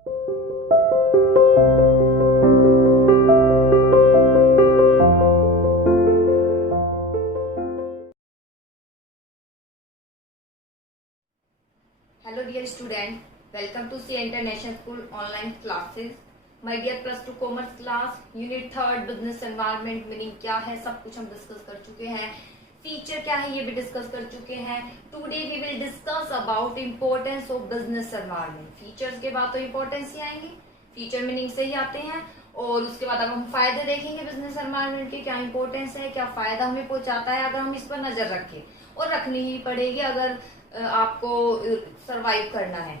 Hello dear student, welcome to C International School online classes. My dear plus 2 commerce class, unit 3 business environment meaning क्या है सब कुछ हम discuss कर चुके हैं. फीचर क्या है ये भी डिस्कस कर चुके हैं. Today we will discuss about importance of business environment. Features के बाद तो इम्पोर्टेंस ही आएंगे, फीचर मीनिंग से ही आते हैं. और उसके बाद अब हम फायदे देखेंगे बिजनेस एनवायरनमेंट के, क्या इंपॉर्टेंस है, क्या फायदा हमें पहुंचाता है अगर हम इस पर नजर रखें. और रखनी ही पड़ेगी अगर आपको सरवाइव करना है.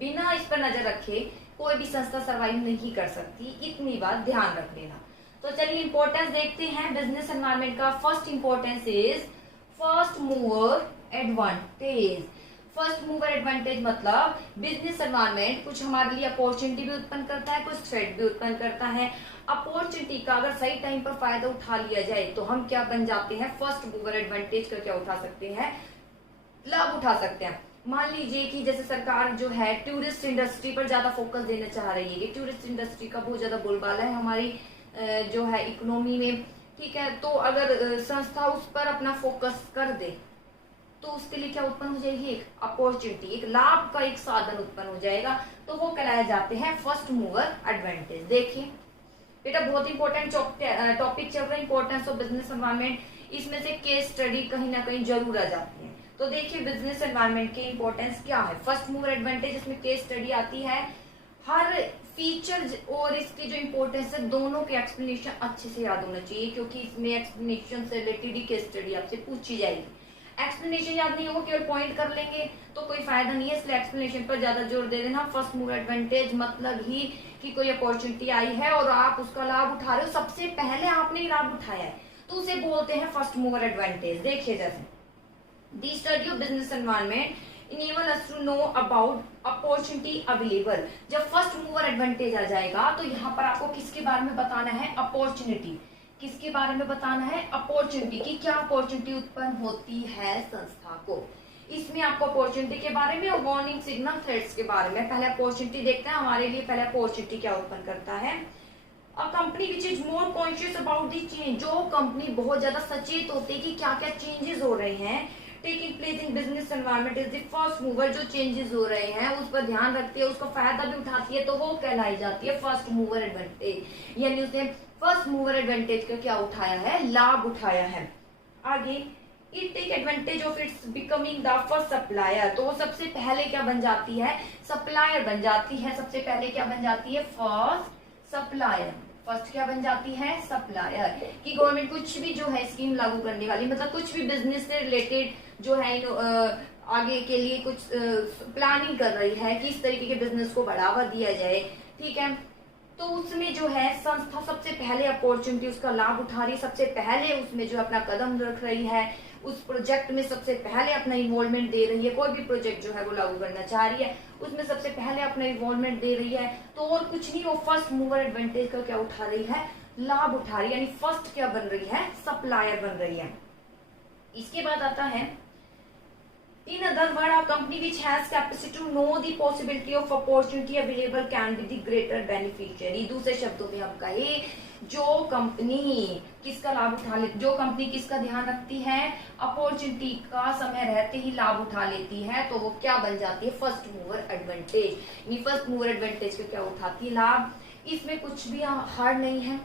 बिना इस पर नजर रखे कोई भी संस्था सरवाइव नहीं कर सकती, इतनी बात ध्यान रख लेना. तो चलिए इंपॉर्टेंस देखते हैं बिजनेस एनवायरनमेंट का. First importance is first mover advantage. First mover advantage मतलब बिजनेस एनवायरनमेंट कुछ हमारे लिए अपॉर्चुनिटी भी उत्पन्न करता है, कुछ थ्रेट भी उत्पन्न करता है. अपॉर्चुनिटी का अगर सही टाइम पर फायदा उठा लिया जाए तो हम क्या बन जाते हैं, फर्स्ट मूवर एडवांटेज का क्या उठा सकते हैं, लाभ उठा सकते हैं. मान लीजिए कि जैसे सरकार जो है टूरिस्ट इंडस्ट्री पर ज्यादा फोकस देना चाह रही है. ये टूरिस्ट इंडस्ट्री का बहुत ज्यादा बोलबाला है हमारी जो है इकोनॉमी में, ठीक है. तो अगर संस्था उस पर अपना फोकस कर दे तो उसके लिए क्या उत्पन्न हो जाएगी, एक अपॉर्चुनिटी, एक लाभ का एक साधन उत्पन्न हो जाएगा. तो वो कहलाए जाते हैं फर्स्ट मूवर एडवांटेज. देखिए बेटा बहुत इंपॉर्टेंट टॉपिक चल रहा है, इंपॉर्टेंस ऑफ बिजनेस एनवायरनमेंट. इसमें से केस स्टडी कहीं ना कहीं जरूर आ जाती है. तो देखिए बिजनेस एनवायरनमेंट के इंपॉर्टेंस क्या है. फर्स्ट मूवर एडवांटेज, इसमें केस स्टडी आती है. हर फीचर और इसकी जो इंपॉर्टेंस है दोनों के एक्सप्लेनेशन अच्छे से याद होना चाहिए, क्योंकि इसमें एक्सप्लेनेशन से रिलेटेड ही केस स्टडी आपसे पूछी जाएगी. एक्सप्लेनेशन याद नहीं होगा, केवल पॉइंट कर लेंगे तो कोई फायदा नहीं है, इसलिए एक्सप्लेनेशन पर ज्यादा जोर दे देना. फर्स्ट मूवर एडवांटेज मतलब ही कि कोई अपॉर्चुनिटी आई है और आप उसका लाभ उठा रहे हो, सबसे पहले आपने लाभ उठाया है, तो उसे बोलते हैं फर्स्ट मूवर एडवांटेज. देखिए जैसे The study of business environment enable us to know about opportunity available. जब फर्स्ट मूवर एडवांटेज आ जाएगा तो यहाँ पर आपको किसके बारे में बताना है, अपॉर्चुनिटी. किसके बारे में बताना है, अपॉर्चुनिटी की क्या अपॉर्चुनिटी उत्पन्न होती है संस्था को. इसमें आपको अपॉर्चुनिटी के बारे में और वार्निंग सिग्नल थ्रेट्स के बारे में. पहले अपॉर्चुनिटी देखते हैं हमारे लिए. पहले अपॉर्चुनिटी क्या उत्पन्न करता है. A company which is more conscious about the change. जो कंपनी बहुत ज्यादा सचेत होती है कि क्या क्या चेंजेस हो रहे हैं taking place in business environment is the first mover. जो चेंजेस हो रहे हैं उस पर ध्यान रखती है, उसका फायदा भी उठाती है, तो वो कहलाई जाती है फर्स्ट मूवर एडवांटेज. यानी उसने फर्स्ट मूवर एडवांटेज का क्या उठाया है, लाभ उठाया है. आगे it take advantage of its becoming the first supplier. तो वो सबसे पहले क्या बन जाती है, सप्लायर बन जाती है. सबसे पहले क्या बन जाती है, फर्स्ट सप्लायर. फर्स्ट क्या बन जाती है, सप्लायर. कि गवर्नमेंट कुछ भी जो है स्कीम लागू करने वाली, मतलब कुछ भी बिजनेस से रिलेटेड जो है आगे के लिए कुछ प्लानिंग कर रही है कि इस तरीके के बिजनेस को बढ़ावा दिया जाए, ठीक है. तो उसमें जो है संस्था सबसे पहले अपॉर्चुनिटी उसका लाभ उठा रही है, सबसे पहले उसमें जो अपना कदम रख रही है, उस प्रोजेक्ट में सबसे पहले अपना इन्वॉल्वमेंट दे रही है. कोई भी प्रोजेक्ट जो है वो लागू करना चाह रही है उसमें सबसे पहले अपना इन्वॉल्वमेंट दे रही है. तो और कुछ नहीं, वो फर्स्ट मूवर एडवांटेज का क्या उठा रही है, लाभ उठा रही है. यानी फर्स्ट क्या बन रही है, सप्लायर बन रही है. इसके बाद आता है in other word a company which has capacity to know the possibility of opportunity available can be the greater beneficiary. दूसरे शब्दों में हम कहे जो कंपनी किसका लाभ उठा ले, जो कंपनी किसका ध्यान रखती है, अपॉर्चुनिटी का समय रहते ही लाभ उठा लेती है, तो वो क्या बन जाती है, first mover advantage. First mover advantage को क्या उठाती है, लाभ. इसमें कुछ भी हार्ड नहीं है.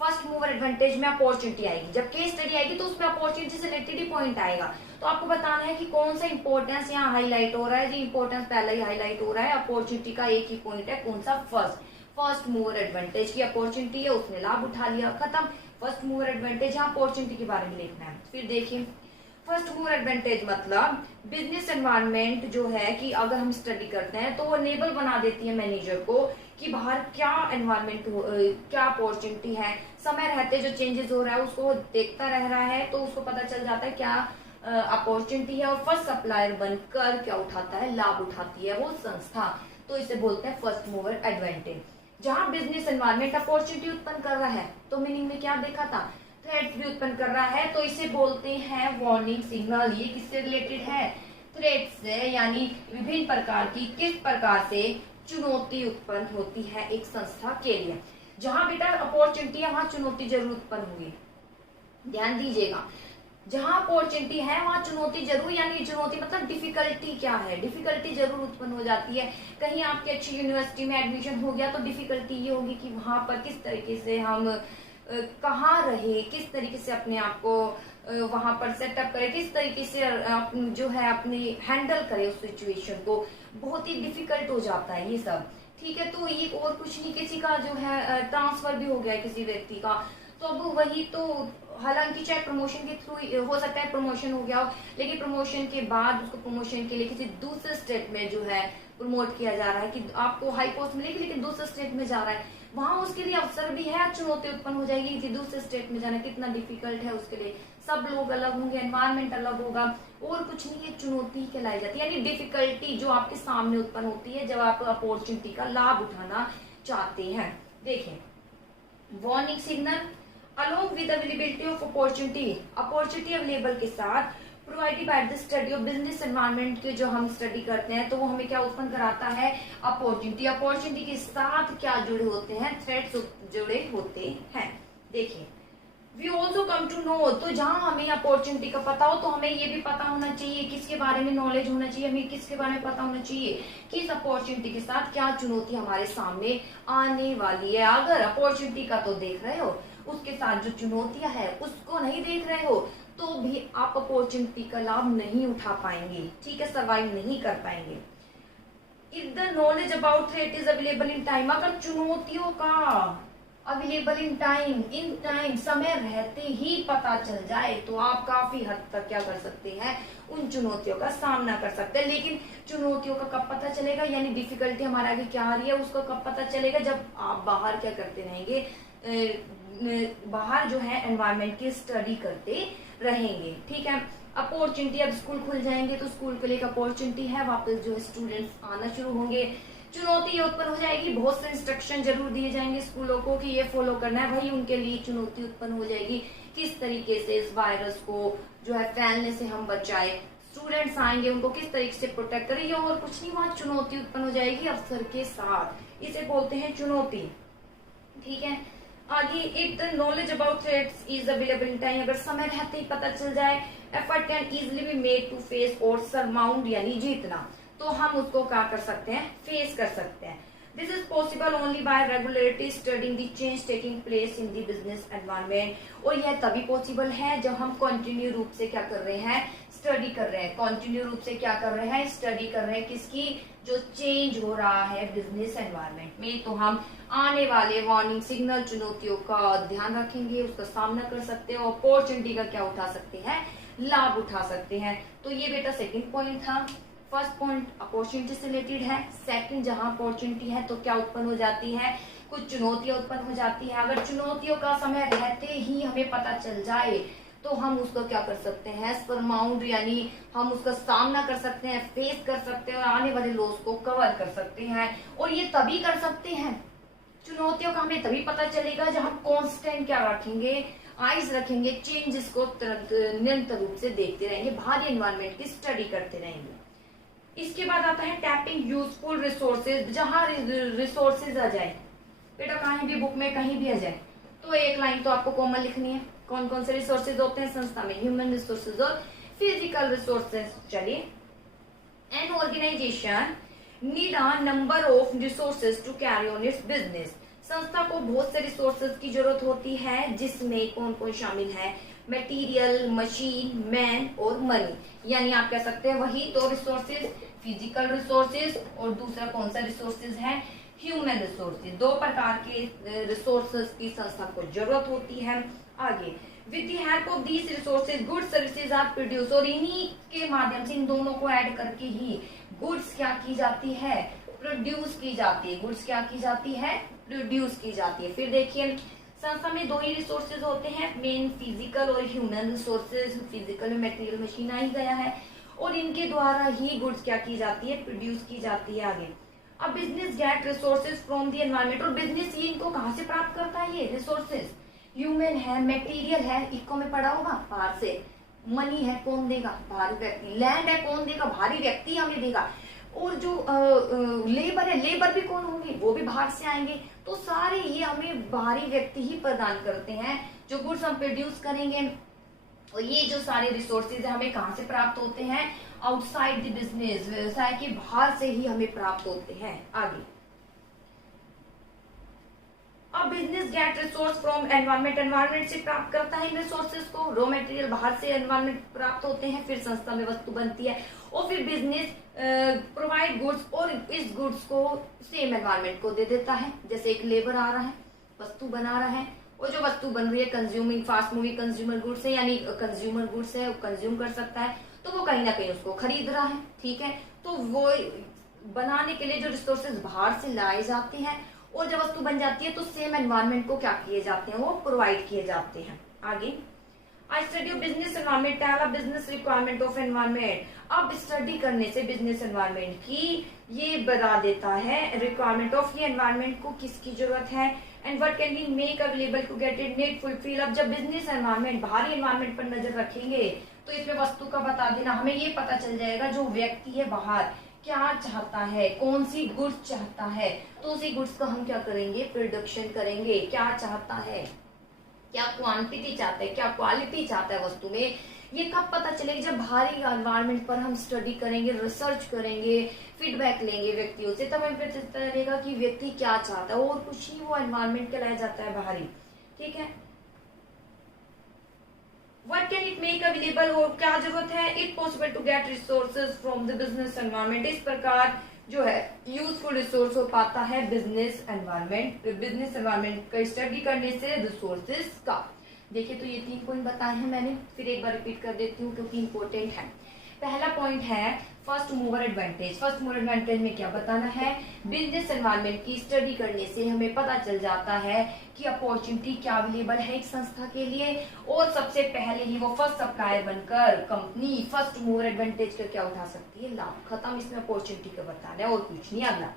फर्स्ट मूवर एडवांटेज में अपॉर्चुनिटी आएगी, जब केस स्टडी आएगी तो उसमें अपॉर्चुनिटी से रिलेटेड ही पॉइंट आएगा. तो आपको बताना है कि कौन सा इंपॉर्टेंस यहाँ हाईलाइट हो रहा है. जी इंपॉर्टेंस पहले ही हाईलाइट हो रहा है. अपॉर्चुनिटी का एक ही पॉइंट है, कौन सा, फर्स्ट मूवर एडवांटेज की अपॉर्चुनिटी है, उसने लाभ उठा लिया, खत्म. फर्स्ट मूवर एडवांटेज, यहाँ अपॉर्चुनिटी के बारे में लिखना है. फिर देखिए फर्स्ट मूवर एडवांटेज मतलब बिजनेस एनवायरनमेंट जो है कि अगर हम स्टडी करते हैं तो वो एनेबल बना देती है मैनेजर को कि बाहर क्या एनवायरनमेंट क्या अपॉर्चुनिटी है. समय रहते जो चेंजेस हो रहा है उसको देखता रह रहा है, तो उसको पता चल जाता है क्या अपॉर्चुनिटी है, और फर्स्ट सप्लायर बनकर क्या उठाता है, लाभ उठाती है वो संस्था. तो इसे बोलते हैं फर्स्ट मूवर एडवांटेज. जहां बिजनेस एनवायरनमेंट अपॉर्चुनिटी उत्पन्न कर रहा है तो मीनिंग में क्या देखा था, थ्रेट्स भी उत्पन्न कर रहा है, तो इसे बोलते हैं वार्निंग सिग्नल. ये किससे रिलेटेड है, थ्रेट्स से. यानी विभिन्न प्रकार की, किस प्रकार से, चुनौती उत्पन्न होती है एक संस्था के लिए। जहां बेटा अपॉर्चुनिटी है वहां चुनौती जरूर उत्पन्न होगी, ध्यान दीजिएगा। जहां अपॉर्चुनिटी है वहां चुनौती जरूर, यानी चुनौती मतलब डिफिकल्टी क्या है, डिफिकल्टी जरूर उत्पन्न हो जाती है। कहीं आपकी अच्छी यूनिवर्सिटी में एडमिशन हो गया तो डिफिकल्टी ये होगी कि वहां पर किस तरीके से हम कहाँ रहे, किस तरीके से अपने आप को वहां पर सेटअप करे, किस तरीके से जो है अपने हैंडल करे उस सिचुएशन को, बहुत ही डिफिकल्ट हो जाता है ये सब। ठीक है, तो ये और कुछ नहीं, किसी का जो है ट्रांसफर भी हो गया है किसी व्यक्ति का, तो अब वही तो, हालांकि चाहे प्रमोशन के थ्रू हो सकता है प्रमोशन हो गया हो, लेकिन प्रमोशन के बाद उसको प्रमोशन के लिए किसी दूसरे स्टेट में जो है प्रमोट किया जा रहा है कि आपको हाई पोस्ट मिलेगी लेकिन दूसरे स्टेट में जा रहा है, वहां उसके लिए अवसर भी है, चुनौती उत्पन्न हो जाएगी कि दूसरे स्टेट में जाना कितना डिफिकल्ट है उसके लिए, सब लोग अलग होंगे, एनवायरमेंट अलग होगा, और कुछ नहीं, ये चुनौती कहलाई जाती है। यानी डिफिकल्टी जो आपके सामने उत्पन्न होती है जब आप अपॉर्चुनिटी का लाभ उठाना चाहते हैं। देखें, warning signal along with availability of opportunity available के साथ provided by the study of business environment के जो हम स्टडी करते हैं तो वो हमें क्या उत्पन्न कराता है, अपॉर्चुनिटी के साथ क्या जुड़े होते हैं, थ्रेट्स जुड़े होते हैं। देखिए, we also come to know, तो जहां हमें अपॉर्चुनिटी का पता हो तो हमें ये भी पता होना चाहिए, किसके बारे में नॉलेज होना चाहिए, हमें किसके बारे में पता होना चाहिए कि इस अपॉर्चुनिटी के साथ क्या चुनौती हमारे सामने आने वाली है। अगर अपॉर्चुनिटी का तो देख रहे हो, उसके साथ जो चुनौतियां है उसको नहीं देख रहे हो तो भी आप अपॉर्चुनिटी का लाभ नहीं उठा पाएंगे, ठीक है, सर्वाइव नहीं कर पाएंगे। If the knowledge about threat is available in time, अगर चुनौतियों का अवेलेबल इन टाइम समय रहते ही पता चल जाए तो आप काफी हद तक क्या कर सकते हैं, उन चुनौतियों का सामना कर सकते हैं। लेकिन चुनौतियों का कब पता चलेगा, यानी डिफिकल्टी हमारे आगे क्या आ रही है उसको कब पता चलेगा, जब आप बाहर क्या करते रहेंगे, बाहर जो है एनवायरनमेंट की स्टडी करते रहेंगे। ठीक है, अपॉर्चुनिटी, अब स्कूल खुल जाएंगे तो स्कूल के लिए एक अपॉर्चुनिटी है, वापस जो है स्टूडेंट्स आना शुरू होंगे, चुनौती ये उत्पन्न हो जाएगी, बहुत से इंस्ट्रक्शन जरूर दिए जाएंगे स्कूलों को कि ये फॉलो करना है, भाई उनके लिए चुनौती उत्पन्न हो जाएगी किस तरीके से इस वायरस को जो है फैलने से हम बचाए, स्टूडेंट्स आएंगे उनको किस तरीके से प्रोटेक्ट करें, ये और कुछ नहीं, वहां चुनौती उत्पन्न हो जाएगी अवसर के साथ, इसे बोलते हैं चुनौती। ठीक है, आगे, if the knowledge about threats is available in time, अगर समय रहते ही पता चल जाए, effort can easily be made to face और सरमाउंट, यानी जीतना, तो हम उसको क्या कर सकते हैं, फेस कर सकते हैं। This is possible only by regularity studying the change taking place in the business environment, और यह तभी पॉसिबल है जब हम कंटिन्यू रूप से क्या कर रहे हैं, स्टडी कर रहे हैं, कंटिन्यू रूप से क्या कर रहे हैं, स्टडी कर रहे हैं, किसकी, जो चेंज हो रहा है बिजनेस एनवायरनमेंट में, तो हम आने वाले वार्निंग सिग्नल चुनौतियों का ध्यान रखेंगे, उसका सामना कर सकते हैं, अपॉर्चुनिटी का क्या उठा सकते हैं, लाभ उठा सकते हैं। तो ये बेटा सेकंड पॉइंट था। फर्स्ट पॉइंट अपॉर्चुनिटी से रिलेटेड है, सेकंड जहां अपॉर्चुनिटी है तो क्या उत्पन्न हो जाती है, कुछ चुनौतियां उत्पन्न हो जाती है, अगर चुनौतियों का समय रहते ही हमें पता चल जाए तो हम उसको क्या कर सकते हैं, सरमाउंट, यानी हम उसका सामना कर सकते हैं, फेस कर सकते हैं और आने वाले लॉस को कवर कर सकते हैं। और ये तभी कर सकते हैं, चुनौतियों का हमें तभी पता चलेगा जब हम कांस्टेंट क्या रखेंगे, आइज रखेंगे, चेंजेस को निरंतर रूप से देखते रहेंगे, बाहरी एनवायरनमेंट की स्टडी करते रहेंगे। इसके बाद आता है टैपिंग यूजफुल रिसोर्सेज, जहां रिसोर्सेज आ जाए, बेटा कहीं भी बुक में कहीं भी आ जाए तो एक लाइन तो आपको कॉमन लिखनी है, कौन कौन से रिसोर्सेज होते हैं संस्था में, ह्यूमन रिसोर्सेज और फिजिकल रिसोर्सेज। चलिए, an organization need a number of resources to carry on its business, संस्था को बहुत से रिसोर्सेज की जरूरत होती है, जिसमें कौन कौन शामिल है, मटेरियल, मशीन, मैन और मनी, यानी आप कह सकते हैं वही दो रिसोर्सेज, फिजिकल रिसोर्सेज और दूसरा कौन सा रिसोर्सेज है, ह्यूमन रिसोर्सेज। दो प्रकार के रिसोर्सेज की संस्था को जरूरत होती है। आगे, with the help of these resources good services are produce, और इन्हीं के माध्यम से, इन दोनों को ऐड करके ही गुड्स क्या की जाती है, प्रोड्यूस की जाती है, गुड्स क्या की जाती है, प्रोड्यूस की जाती है। फिर देखिए, संस्था में दो ही रिसोर्सेज होते हैं, मेन फिजिकल और ह्यूमन रिसोर्सेज, फिजिकल में मटेरियल, मशीन आ ही गया है, और इनके द्वारा ही गुड्स क्या की जाती है, प्रोड्यूस की जाती है। आगे, अब business get resources from the environment, और बिजनेस ये इनको कहाँ से प्राप्त करता है, ये रिसोर्सेज, ह्यूमन है, मटेरियल है, इको में पड़ा होगा बाहर से, मनी है, कौन देगा, बाहरी व्यक्ति, लैंड है, कौन देगा, बाहरी व्यक्ति हमें देगा, और जो लेबर है, लेबर भी कौन होंगे, वो भी बाहर से आएंगे। तो सारे ये हमें बाहरी व्यक्ति ही प्रदान करते हैं। जो गुड्स हम प्रोड्यूस करेंगे, और ये जो सारे रिसोर्सेज है हमें कहाँ से प्राप्त होते हैं, आउटसाइड द बिजनेस, व्यवसाय के बाहर से ही हमें प्राप्त होते हैं। आगे, अब business get resource from environment, environment से प्राप्त करता है इन रिसोर्सेज को। रॉ मटेरियल बाहर से एनवायरमेंट प्राप्त होते हैं, फिर संस्था में वस्तु बनती है, और फिर बिजनेस प्रोवाइड गुड्स, और इस गुड्स को सेम एनवायरमेंट को दे देता है। जैसे एक लेबर आ रहा है, वस्तु बना रहा है, और जो वस्तु बन रही है consuming fast moving consumer goods है, यानी कंज्यूमर गुड्स है, वो कंज्यूम कर सकता है, तो वो कहीं ना कहीं उसको खरीद रहा है। ठीक है, तो वो बनाने के लिए जो रिसोर्सेज बाहर से लाए जाते हैं, और जब वस्तु बन जाती है तो सेम एनवायरमेंट को क्या किए जाते हैं, वो प्रोवाइड किए जाते हैं। आगे, आई स्टडी बिजनेस एनवायरमेंट, पहला बिजनेस रिक्वायरमेंट ऑफ एनवायरमेंट। अब स्टडी करने से बिजनेस एनवायरमेंट की ये बता देता है रिक्वायरमेंट ऑफ, ये एनवायरमेंट को किसकी जरूरत है, and what can we make available to get it need fulfil. अब जब बिजनेस एनवायरमेंट, बाहरी एनवायरमेंट पर नजर रखेंगे तो इसमें वस्तु का बता देना, हमें ये पता चल जाएगा जो व्यक्ति है बाहर क्या चाहता है, कौन सी गुड्स चाहता है, तो उसी गुड्स का हम क्या करेंगे, प्रोडक्शन करेंगे। क्या चाहता है, क्या क्वांटिटी चाहता है, क्या क्वालिटी चाहता है वस्तु में, ये कब पता चलेगा, जब बाहरी एनवायरमेंट पर हम स्टडी करेंगे, रिसर्च करेंगे, फीडबैक लेंगे व्यक्तियों से, तब हमें पता चलेगा कि व्यक्ति क्या चाहता है, और कुछ ही वो एनवायरमेंट कहलाया जाता है बाहरी। ठीक है, What can it make available, और क्या जरूरत है, it possible to get resources from the business environment. इस प्रकार जो है यूजफुल रिसोर्स हो पाता है बिजनेस एनवायरमेंट, बिजनेस एनवायरमेंट का स्टडी करने से रिसोर्सेज का। देखिए, तो ये 3 पॉइंट बताए हैं मैंने, फिर एक बार रिपीट कर देती हूँ क्योंकि इंपॉर्टेंट है। पहला पॉइंट है first mover advantage. First mover advantage में क्या बताना है, बिजनेस एनवायरमेंट की स्टडी करने से हमें पता चल जाता है कि अपॉर्चुनिटी क्या अवेलेबल है एक संस्था के लिए, और सबसे पहले ही वो फर्स्ट सप्लायर बनकर कंपनी फर्स्ट मूवर एडवांटेज का क्या उठा सकती है, लाभ। खत्म, इसमें अपॉर्चुनिटी का बताना है और कुछ नहीं। अगला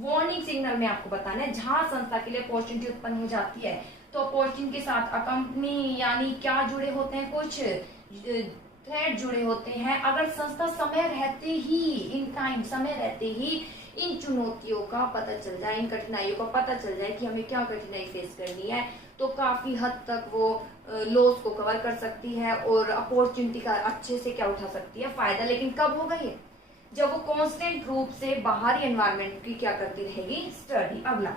वार्निंग सिग्नल में आपको बताना है, जहां संस्था के लिए अपॉर्चुनिटी उत्पन्न हो जाती है तो अपॉर्चुनिटी के साथ कंपनी यानी क्या जुड़े होते हैं, कुछ थ्रेड जुड़े होते हैं। अगर संस्था समय रहते ही, इन टाइम समय रहते ही इन चुनौतियों का पता चल जाए, इन कठिनाइयों का पता चल जाए कि हमें क्या कठिनाई फेस करनी है, तो काफी हद तक वो लॉस को कवर कर सकती है और अपॉर्चुनिटी का अच्छे से क्या उठा सकती है, फायदा। लेकिन कब होगा ये, जब वो कांस्टेंट रूप से बाहरी एनवायरनमेंट की क्या करती रहेगी, स्टडी। अगला,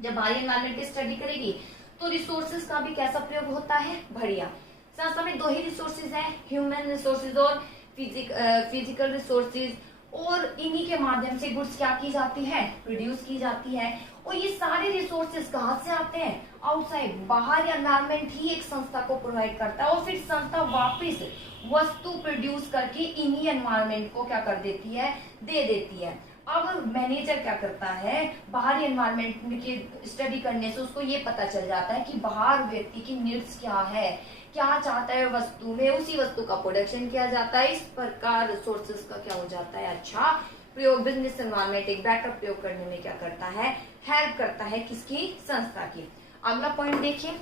जब बाहरी एनवायरनमेंट की स्टडी करेगी तो रिसोर्सेज का भी कैसा प्रयोग होता है, बढ़िया। संस्था में 2 ही रिसोर्सेज हैं, ह्यूमन रिसोर्सेज और फिजिकल रिसोर्सेज, और इन्हीं के माध्यम से गुड्स क्या की जाती है, प्रोड्यूस की जाती है। और ये सारे रिसोर्सेज कहाँ से आते हैं, आउटसाइड, बाहर एनवायरनमेंट ही एक संस्था को प्रोवाइड करता है, और फिर संस्था वापस वस्तु प्रोड्यूस करके इन्हीं एनवायरनमेंट को क्या कर देती है, दे देती है। अब मैनेजर क्या करता है, बाहरी एनवायरनमेंट की स्टडी करने से उसको ये पता चल जाता है कि बाहर व्यक्ति की नीड्स क्या है, क्या चाहता है वस्तु में, उसी वस्तु का प्रोडक्शन किया जाता है। इस प्रकार रिसोर्सेज का क्या हो जाता है, अच्छा प्रयोग। बिजनेस एनवायरनमेंट एक बेटर प्रयोग करने में क्या करता है, हेल्प करता है, किसकी, संस्था की। अगला पॉइंट देखिए,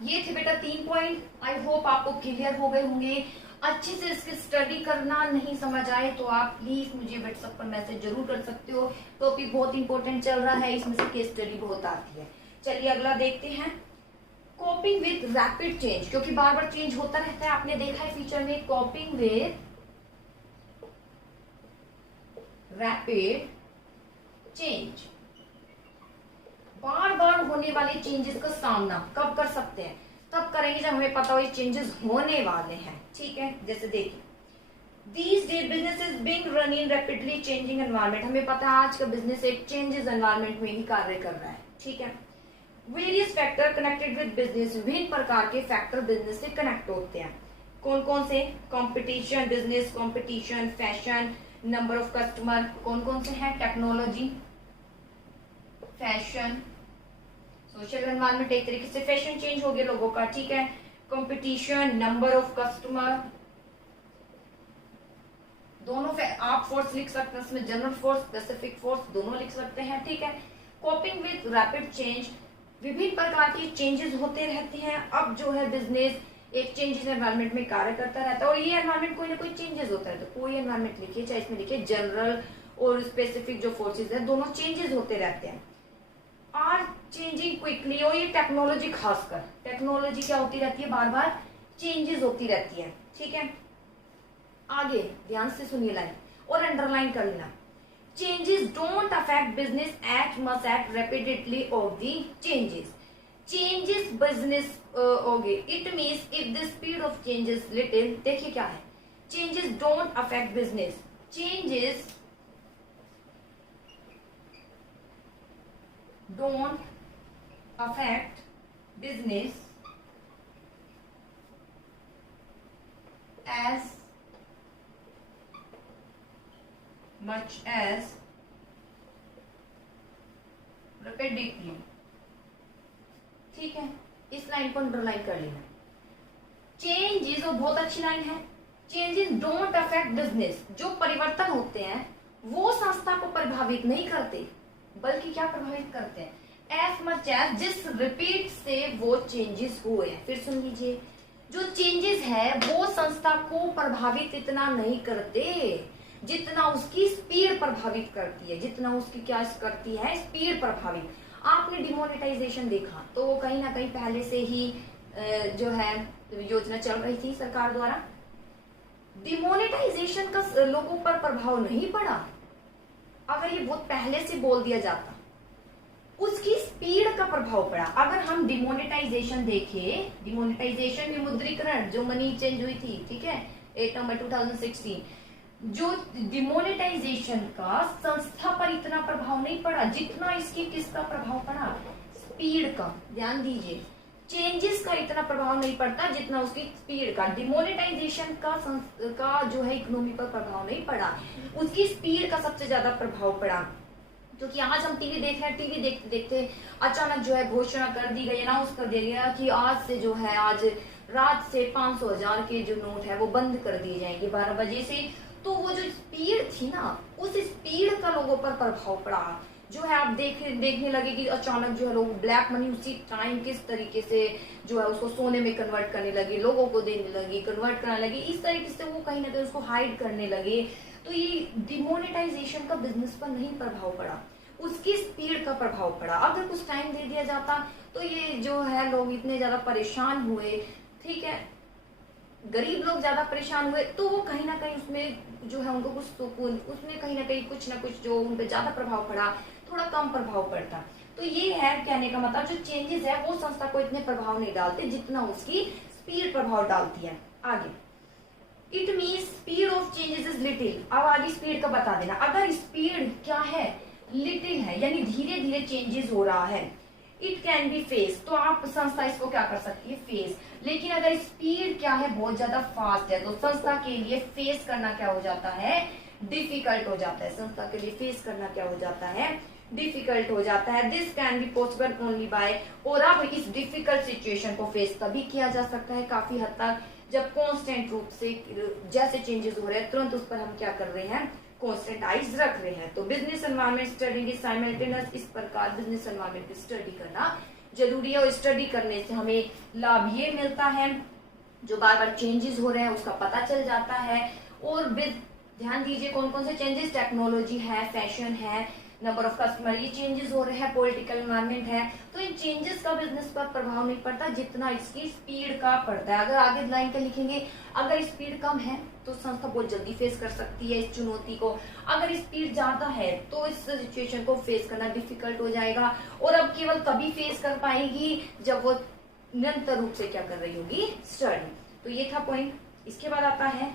ये थे बेटा 3 पॉइंट। आई होप आपको क्लियर हो गए होंगे। अच्छे से इसकी स्टडी करना नहीं समझ आए तो आप प्लीज मुझे व्हाट्सएप पर मैसेज जरूर कर सकते हो। टॉपिक बहुत इंपॉर्टेंट चल रहा है, इसमें से केस स्टडी बहुत आती है। चलिए अगला देखते हैं, कॉपिंग विद रैपिड चेंज, क्योंकि बार बार चेंज होता रहता है, आपने देखा है फीचर में, कॉपिंग विद रैपिड चेंज। बार बार होने वाले चेंजेस का सामना कब कर सकते हैं, तब करेंगे जब हमें पता हो ये चेंजेस होने वाले हैं। ठीक है, जैसे देखिए, These days businesses being run in rapidly changing environment, हमें पता है आज का बिजनेस एक चेंजेस एनवायरमेंट में ही कार्य कर रहा है। ठीक है, various factor connected with business, विभिन्न प्रकार के फैक्टर बिजनेस से कनेक्ट होते हैं। कौन कौन से, competition, business competition, fashion, number of customer, कौन कौन से हैं, टेक्नोलॉजी, फैशन, सोशल एनवायरमेंट, एक तरीके से फैशन चेंज हो गया लोगों का। ठीक है, कंपटीशन, नंबर ऑफ कस्टमर, दोनों आप फोर्स लिख सकते हैं, इसमें जनरल फोर्स, स्पेसिफिक फोर्स दोनों लिख सकते हैं। ठीक है, कॉपिंग विद रैपिड चेंज, विभिन्न प्रकार की चेंजेस होते रहते हैं। अब जो है बिजनेस एक चेंजेस एनवायरनमेंट में कार्य करता रहता है, और ये एनवायरनमेंट कोई ना कोई चेंजेस होता है। तो कोई एनवायरनमेंट लिखिए, चाहे इसमें लिखिए जनरल और स्पेसिफिक जो फोर्सेज है, दोनों चेंजेस होते रहते हैं, आर चेंजिंग क्विकली। और ये टेक्नोलॉजी, खासकर टेक्नोलॉजी क्या होती रहती है, बार बार चेंजेस होती रहती है। ठीक है, आगे ध्यान से सुनिए लाइन और अंडरलाइन कर लेना। Changes don't affect business as much at rapidly of the changes. Changes business होगी, it means if the speed of changes little. देखिए क्या है, changes don't affect business, changes don't affect business as much as rapidly। ठीक है, इस line को underline कर लेना। चेंजेस, और बहुत अच्छी लाइन है, चेंजेस डोंट अफेक्ट बिजनेस। जो परिवर्तन होते हैं वो संस्था को प्रभावित नहीं करते, बल्कि क्या प्रभावित करते हैं, एज मच एज, जिस रिपीट से वो चेंजेस हुए हैं। फिर सुन लीजिए, जो चेंजेस है वो संस्था को प्रभावित इतना नहीं करते जितना उसकी स्पीड प्रभावित करती है, जितना उसकी क्या करती है, स्पीड प्रभावित। आपने डिमोनेटाइजेशन देखा तो वो कहीं ना कहीं पहले से ही जो है योजना चल रही थी सरकार द्वारा। डिमोनेटाइजेशन का लोगों पर प्रभाव नहीं पड़ा। अगर ये बहुत पहले से बोल दिया जाता, उसकी स्पीड का प्रभाव पड़ा। अगर हम डिमोनेटाइजेशन देखें, डिमोनेटाइजेशन विमुद्रीकरण जो मनी चेंज हुई थी, ठीक है, 8 नवंबर 2016, जो डिमोनेटाइजेशन का संस्था पर इतना प्रभाव नहीं पड़ा जितना इसकी किसका प्रभाव पड़ा, स्पीड का। ध्यान दीजिए, चेंजेस का इतना प्रभाव नहीं पड़ता जितना उसकी स्पीड का। डिमोनेटाइजेशन का जो है इकोनॉमी पर प्रभाव नहीं पड़ा, उसकी स्पीड का सबसे ज्यादा प्रभाव पड़ा। क्योंकि आज हम टीवी देख रहे हैं, टीवी देखते देखते अचानक जो है घोषणा कर दी गई, अनाउंस कर दिया गया कि आज से जो है, आज रात से 500,000 के जो नोट है वो बंद कर दिए जाएंगे 12 बजे से। तो वो जो स्पीड थी ना, उस स्पीड का लोगों पर प्रभाव पड़ा। जो है आप देखने लगे कि अचानक जो है लोग ब्लैक मनी उसी टाइम किस तरीके से जो है उसको सोने में कन्वर्ट करने लगे, लोगों को देने लगे, कन्वर्ट करने लगे, इस तरीके से वो कहीं ना कहीं उसको हाइड करने लगे। तो ये डिमोनेटाइजेशन का बिजनेस पर नहीं प्रभाव पड़ा, उसकी स्पीड का प्रभाव पड़ा। अगर कुछ टाइम दे दिया जाता तो ये जो है लोग इतने ज्यादा परेशान हुए, ठीक है, गरीब लोग ज्यादा परेशान हुए, तो वो कहीं ना कहीं उसमें जो है उनको कुछ सुकून, उसमें कहीं ना कहीं कुछ ना कुछ जो उन पे ज्यादा प्रभाव पड़ा, थोड़ा कम प्रभाव पड़ता। तो ये है कहने का मतलब, जो चेंजेस है वो संस्था को इतने प्रभाव नहीं डालते जितना उसकी स्पीड प्रभाव डालती है। आगे, it means speed of changes is little. अब आगे स्पीड का बता देना। अगर स्पीड क्या है, लिटिल है, यानी धीरे धीरे चेंजेस हो रहा है, इट कैन बी फेस, तो आप संस्था इसको क्या कर सकती है, फेस। लेकिन अगर स्पीड क्या है, बहुत ज्यादा फास्ट है, तो संस्था के लिए फेस करना क्या हो जाता है, डिफिकल्ट हो जाता है। संस्था के लिए फेस करना क्या हो जाता है, डिफिकल्ट हो जाता है। This can be possible only by, और अब इस डिफिकल्ट सिचुएशन को फेस तभी किया जा सकता है काफी हद तक जब कांस्टेंट रूप से जैसे चेंजेस हो रहे हैं तुरंत उस पर हम क्या कर रहे हैं, कांस्टेंट आइज रख रहे हैं। तो बिजनेस एनवायरनमेंट स्टडी की साइमल्टेनियस, इस प्रकार बिजनेस एनवायरनमेंट की स्टडी करना जरूरी है। और स्टडी करने से हमें लाभ ये मिलता है, जो बार बार चेंजेस हो रहे हैं उसका पता चल जाता है। और ध्यान दीजिए कौन कौन से चेंजेस, टेक्नोलॉजी है, फैशन है, नंबर ऑफ कस्टमर, ये चेंजेस हो रहे हैं, पॉलिटिकल एनवायरनमेंट है। तो इन चेंजेस का बिजनेस पर प्रभाव नहीं पड़ता जितना इसकी स्पीड का पड़ता है। अगर आगे लाइन का लिखेंगे, अगर स्पीड कम है तो संस्था बहुत जल्दी फेस कर सकती है इस चुनौती को, अगर स्पीड ज्यादा है तो इस सिचुएशन को फेस करना डिफिकल्ट हो जाएगा। और अब केवल तभी फेस कर पाएगी जब वो निरंतर रूप से क्या कर रही होगी, स्टडी। तो ये था पॉइंट। इसके बाद आता है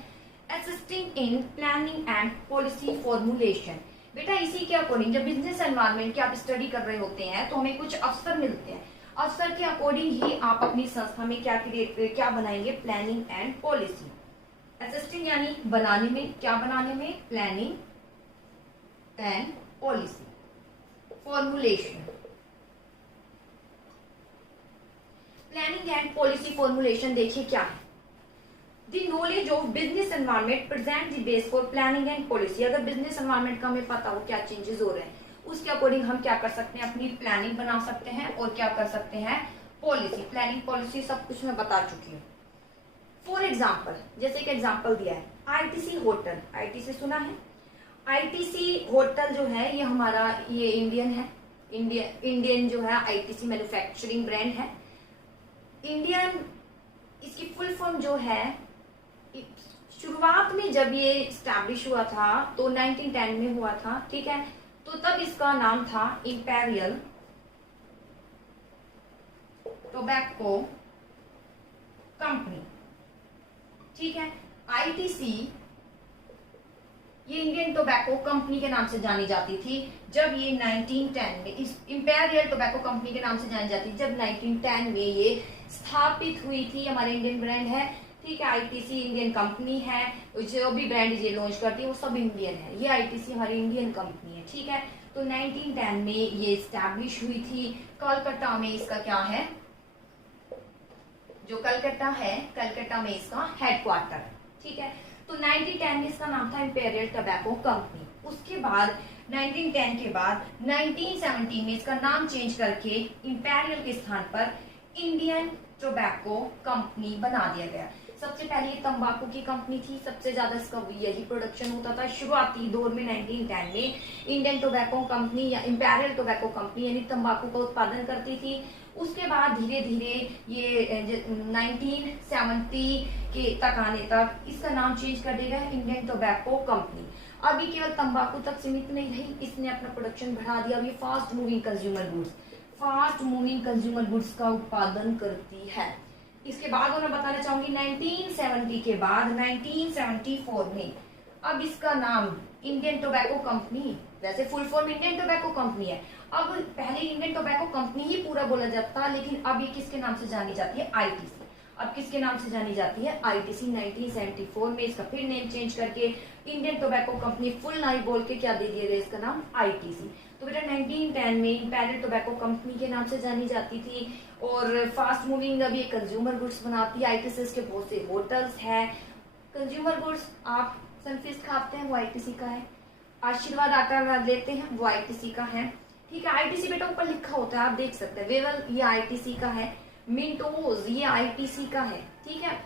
assisting in planning and policy formulation. बेटा इसी के अकॉर्डिंग जब बिजनेस एनवायरनमेंट की आप स्टडी कर रहे होते हैं तो हमें कुछ अवसर मिलते हैं, अवसर के अकॉर्डिंग ही आप अपनी संस्था में क्या बनाएंगे, प्लानिंग एंड पॉलिसी। असिस्टिंग यानी बनाने में, क्या बनाने में, planning and policy, formulation. Planning and policy formulation देखिए क्या है, The knowledge of business environment present the base for planning and policy। अगर बिजनेस एनवायरनमेंट का हमें पता हो क्या चेंजेस हो रहे हैं, उसके अकॉर्डिंग हम क्या कर सकते हैं, अपनी प्लानिंग बना सकते हैं और क्या कर सकते हैं, पॉलिसी। प्लानिंग पॉलिसी सब कुछ मैं बता चुकी हूँ। फॉर एग्जाम्पल, जैसे एक एग्जाम्पल दिया है आईटीसी होटल, आईटीसी सुना है? आईटीसी होटल जो है ये हमारा ये इंडियन है, इंडियन जो है आईटीसी मैन्युफैक्चरिंग ब्रांड है इंडियन। इसकी फुल फॉर्म जो है, शुरुआत में जब ये स्टैब्लिश हुआ था तो 1910 में हुआ था, ठीक है। तो तब इसका नाम था इंपेरियल टोबैको कंपनी, ठीक है। आईटीसी ये इंडियन टोबैको कंपनी के नाम से जानी जाती थी जब ये 1910 में, इस इंपेरियल टोबैको कंपनी के नाम से जानी जाती थी जब 1910 में ये स्थापित हुई थी। हमारे इंडियन ब्रांड है, ठीक है। आईटीसी इंडियन कंपनी है, जो भी ब्रांड ये लॉन्च करती है वो सब इंडियन है। ये आईटीसी हमारी इंडियन कंपनी है, ठीक है। तो 1910 में ये स्टैब्लिश हुई थी। कलकत्ता में इसका क्या है, जो कलकत्ता है, कलकत्ता में इसका हेडक्वार्टर, ठीक है। तो 1910 में इसका नाम था इंपेरियल टोबैको कंपनी। उसके बाद 1910 के बाद 1917 में इसका नाम चेंज करके इंपेरियल के स्थान पर इंडियन टोबैको कंपनी बना दिया गया। सबसे पहले ये तंबाकू की कंपनी थी, सबसे ज्यादा इसका यही प्रोडक्शन होता था शुरुआती दौर में। 1910 में इंडियन टोबैको कंपनी या इंपेरियल टोबैको कंपनी यानी तंबाकू का उत्पादन करती थी। उसके बाद धीरे धीरे ये 1970 के तक आने तक इसका नाम चेंज कर दिया गया इंडियन टोबैको कंपनी। अभी केवल तंबाकू तक सीमित नहीं रही, इसने अपना प्रोडक्शन बढ़ा दिया। अभी fast moving consumer goods, fast moving consumer goods का उत्पादन करती है। इसके बाद मैं बताना चाहूंगी 1970 के बाद 1974 में अब इसका नाम इंडियन टोबैको कंपनी, वैसे full form Indian tobacco company है, अब पहले इंडियन टोबैको कंपनी ही पूरा बोला जाता था, लेकिन अब ये किसके नाम से जानी जाती है, आईटीसी। अब किसके नाम से जानी जाती है, आईटीसी। 1974 में इसका फिर नेम चेंज करके इंडियन टोबैको कंपनी फुल नाम बोल के क्या दे दिया गया, इसका नाम आईटीसी। तो बेटा 1910 में इंपेरियल टोबैको कंपनी के नाम से जानी जाती थी और फास्ट मूविंग अब ये कंज्यूमर गुड्स बनाती है। आईटीसी के बहुत से होटल्स है। कंज्यूमर गुड्स आप सनफीस्ट खाते हैं वो आईटीसी का है, आशीर्वाद आटा लेते हैं वो आईटीसी का है, ठीक है। आईटीसी बेटा ऊपर लिखा होता है, आप देख सकते हैं। वेवल ये आईटीसी का है, मिंटोज ये आईटीसी का है, ठीक है।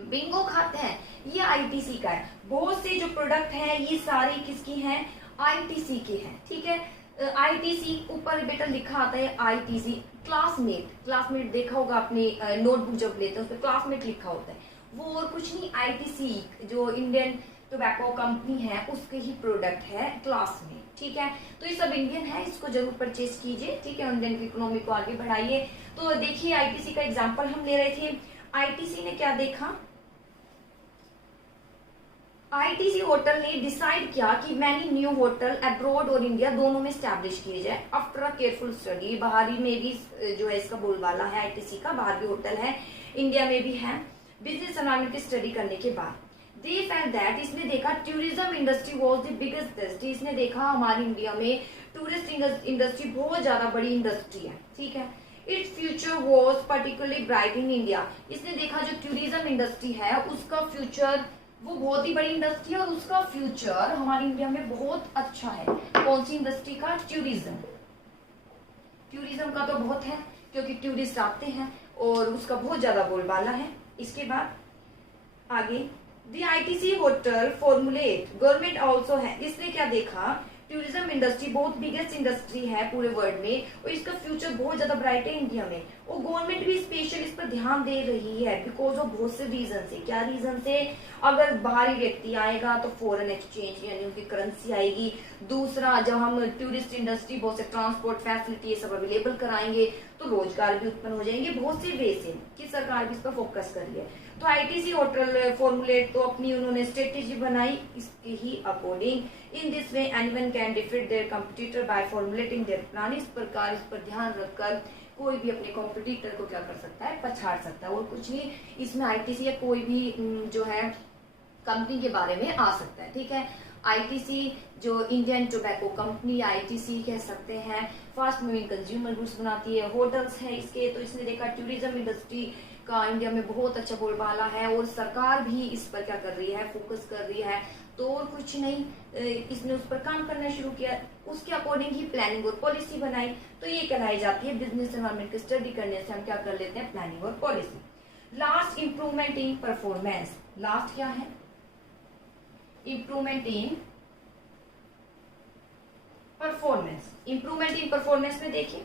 बिंगो खाते हैं ये आईटीसी का है। बहुत से जो प्रोडक्ट है ये सारे किसकी हैं, आईटीसी के हैं, ठीक है। आईटीसी ऊपर बेटा लिखा आता है आईटीसी। क्लासमेट, क्लासमेट देखा होगा आपने, नोटबुक जब लेते हैं उस पर क्लासमेट लिखा होता है, वो और कुछ नहीं, आईटीसी जो इंडियन टोबैको कंपनी है उसके ही प्रोडक्ट है क्लासमेट, ठीक है। तो ये सब इंडियन है, इसको जरूर परचेज कीजिए, ठीक है। इंडियन की इकोनॉमी को आगे बढ़ाइए। तो देखिए आईटीसी का एग्जांपल हम ले रहे थे। आईटीसी ने क्या देखा, आईटीसी होटल ने डिसाइड किया कि मैनी न्यू होटल अब्रॉड और इंडिया दोनों में स्टैब्लिश किए जाए आफ्टर अ केयरफुल स्टडी। बाहरी में भी जो है इसका बोलबाला है आईटीसी का, बाहर भी होटल है, इंडिया में भी है। बिजनेस एनवायरमेंट की स्टडी करने के बाद दे फाउंड दैट, इसने देखा tourism industry was the biggest industry. इसने देखा हमारे इंडिया में टूरिस्ट इंडस्ट्री बहुत ज्यादा बड़ी इंडस्ट्री है, ठीक है। Its future was particularly bright in India. इसने देखा जो टूरिज्म इंडस्ट्री है उसका फ्यूचर वो बहुत ही बड़ी इंडस्ट्री है और उसका फ्यूचर हमारे इंडिया में बहुत अच्छा है। कौन सी इंडस्ट्री का, टूरिज्म। टूरिज्म का तो बहुत है क्योंकि टूरिस्ट आते हैं और उसका बहुत ज्यादा बोलबाला है। इसके बाद आगे the ITC hotel formulate government also है। इसने क्या देखा, टूरिज्म इंडस्ट्री बहुत बिगेस्ट इंडस्ट्री है पूरे वर्ल्ड में और इसका फ्यूचर बहुत ज्यादा ब्राइट है इंडिया में, और गवर्नमेंट भी स्पेशल इस पर ध्यान दे रही है बिकॉज ऑफ बहुत से रीजन से। क्या रीजन से, अगर बाहरी व्यक्ति आएगा तो फॉरेन एक्सचेंज यानी उनकी करेंसी आएगी। दूसरा, जब हम टूरिस्ट इंडस्ट्री बहुत से ट्रांसपोर्ट फैसिलिटी सब अवेलेबल कराएंगे तो रोजगार भी उत्पन्न हो जाएंगे बहुत से वे से, कि सरकार भी इस पर फोकस कर रही है। तो आईटीसी होटल फॉर्मुलेट तो अपनी उन्होंने स्ट्रेटेजी बनाई इसके ही according. In this way anyone can defeat their competitor by formulating their plan. इस प्रकार इस पर ध्यान रखकर कोई भी अपने कॉम्पिटिटर को क्या कर सकता है, पछाड़ सकता है। और कुछ नहीं, इसमें आईटीसी या कोई भी जो है कंपनी के बारे में आ सकता है, ठीक है। आईटीसी जो इंडियन टोबैको कंपनी आईटीसी कह सकते हैं, फास्ट मूविंग कंज्यूमर गुड्स बनाती है, होटल्स है इसके। तो इसने देखा टूरिज्म इंडस्ट्री का इंडिया में बहुत अच्छा बोलबाला है और सरकार भी इस पर क्या कर रही है, फोकस कर रही है। तो और कुछ नहीं, इसने उस पर काम करना शुरू किया, उसके अकॉर्डिंग ही प्लानिंग और पॉलिसी बनाई। तो ये कहलाई जाती है बिजनेस एनवायरमेंट की स्टडी करने से हम क्या कर लेते हैं, प्लानिंग और policy. Last, improvement in performance. Last क्या है? Improvement in performance. Improvement in performance में देखिए,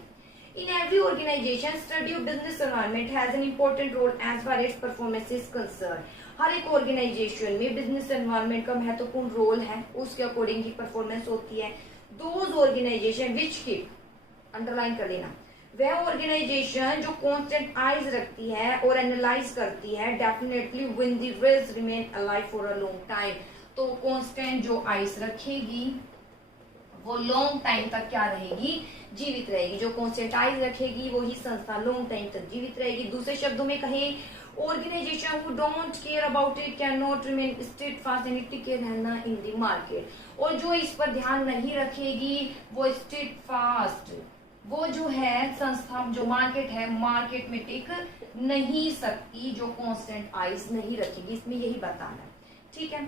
in every organization study of business environment has an important role as far as performance is concerned। हर एक ऑर्गेनाइजेशन में business environment का महत्वपूर्ण role है, उसके अकॉर्डिंग ही परफॉर्मेंस होती है। Those organization which keep, underline कर लेना, वह ऑर्गेनाइजेशन जो कांस्टेंट आइज रखती है और एनालाइज करती है, definitely win the race remain alive for a long time. तो कांस्टेंट जो आइज रखेगी वो लॉन्ग टाइम तक क्या रहेगी? जीवित रहेगी। जो कांस्टेंटाइज रखेगी वही संस्था लॉन्ग टाइम तक जीवित रहेगी। दूसरे शब्दों में कहें, organization who don't care about it can not remain steadfast and टिके रहना इन द मार्केट। और जो इस पर ध्यान नहीं रखेगी वो स्टेडफास्ट, वो जो है संस्था, जो मार्केट है, मार्केट में टिक नहीं सकती, जो कांस्टेंट आइज नहीं रखेगी। इसमें यही बताना है, ठीक है।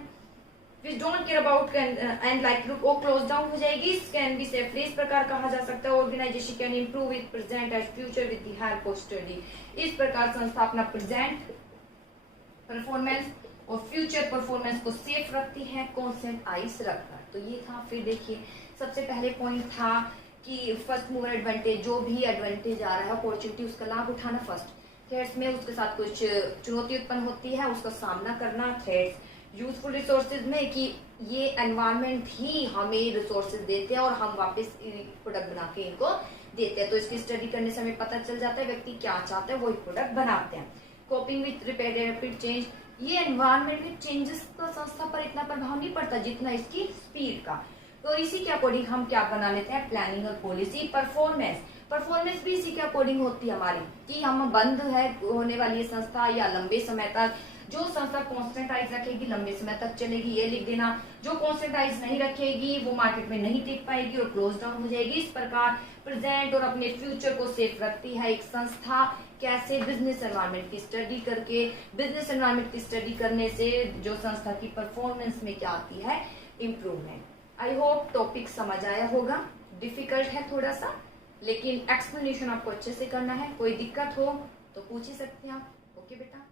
which don't care about and like वो क्लोज डाउन हो जाएगी। कैन बी सेफली इस प्रकार कहा जा सकता है, organization can improve with present as future with the help of study. इस प्रकार संस्था अपना प्रेजेंट परफॉर्मेंस और फ्यूचर परफॉर्मेंस को सेफ रखती है कांस्टेंट आइज रखकर। तो ये था। फिर देखिए, सबसे पहले पॉइंट था कि फर्स्ट मूवर एडवांटेज, जो भी एडवांटेज आ रहा है, अपॉर्चुनिटी, उसका लाभ उठाना फर्स्ट। थ्रेड्स में उसके साथ कुछ चुनौती उत्पन्न होती है, उसका सामना करना। थ्रेड्स यूजफुल रिसोर्सेज में कि ये एनवायरनमेंट ही हमें रिसोर्सेज देते हैं और हम वापस प्रोडक्ट बना के इनको देते हैं। तो इसकी स्टडी करने से हमें पता चल जाता है व्यक्ति क्या चाहता है, वही प्रोडक्ट बनाते हैं। कोपिंग विथ रैपिड चेंज, ये एनवायरनमेंट में चेंजेस का संस्था पर इतना प्रभाव नहीं पड़ता जितना इसकी स्पीड का। तो इसी के अकॉर्डिंग हम क्या बना लेते हैं? प्लानिंग और पॉलिसी। परफॉर्मेंस भी इसी के अकॉर्डिंग होती है हमारी, कि हम बंद है होने वाली संस्था या लंबे समय तक। जो संस्था कॉन्स्टेंटाइज रखेगी लंबे समय तक चलेगी, ये लिख देना। जो कॉन्स्टेंटाइज नहीं रखेगी वो मार्केट में नहीं टिक पाएगी और क्लोज डाउन हो जाएगी। इस प्रकार प्रेजेंट और अपने फ्यूचर को सेफ रखती है एक संस्था। कैसे? बिजनेस एनवायरनमेंट की स्टडी करके। बिजनेस एनवायरनमेंट की स्टडी करने से जो संस्था की परफॉर्मेंस में क्या आती है? इम्प्रूवमेंट। आई होप टॉपिक समझ आया होगा। डिफिकल्ट है थोड़ा सा, लेकिन एक्सप्लेनेशन आपको अच्छे से करना है। कोई दिक्कत हो तो पूछ ही सकते हैं आप। ओके बेटा।